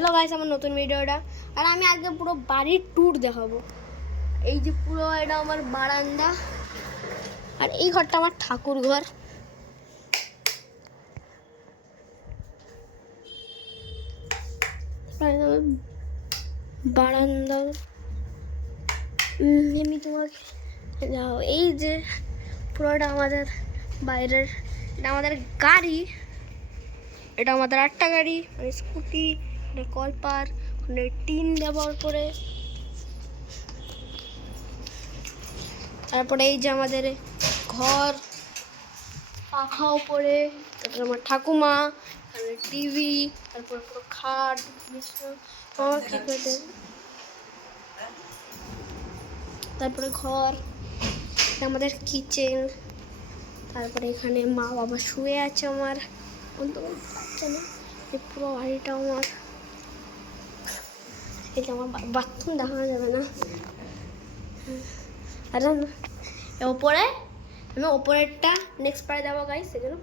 Hello guys, আমার নতুন ভিডিওটা। আর আমি আজকে পুরো বাড়ির ট্যুর দেখাবো। এই যে পুরো এটা আমার বারান্দা, আর এই ঘরটা আমার ঠাকুর ঘর। বারান্দা আমি তোমাকে যাও। এই যে পুরোটা আমাদের বাইরের, এটা আমাদের গাড়ি, এটা আমাদের 8টা গাড়ি, মানে স্কুটি, এটা কলপার, মানে টিন ব্যবহার করে। তারপরে এই যে আমাদের ঘর, পাখা উপরে, তারপরে আমার ঠাকুমা, তারপরে টিভি, তারপরে পুরো খাট, তারপরে ঘর, আমাদের কিচেন। তারপরে এখানে মা বাবা শুয়ে আছে আমার, বাচ্চা না, এই পুরো বাড়িটা আমার। এই যে আমার বাথরুম দেখানো যাবে না, আর ওপরে আমি ওপরেরটা নেক্সট পারে যাবো গাইস, সেজন্য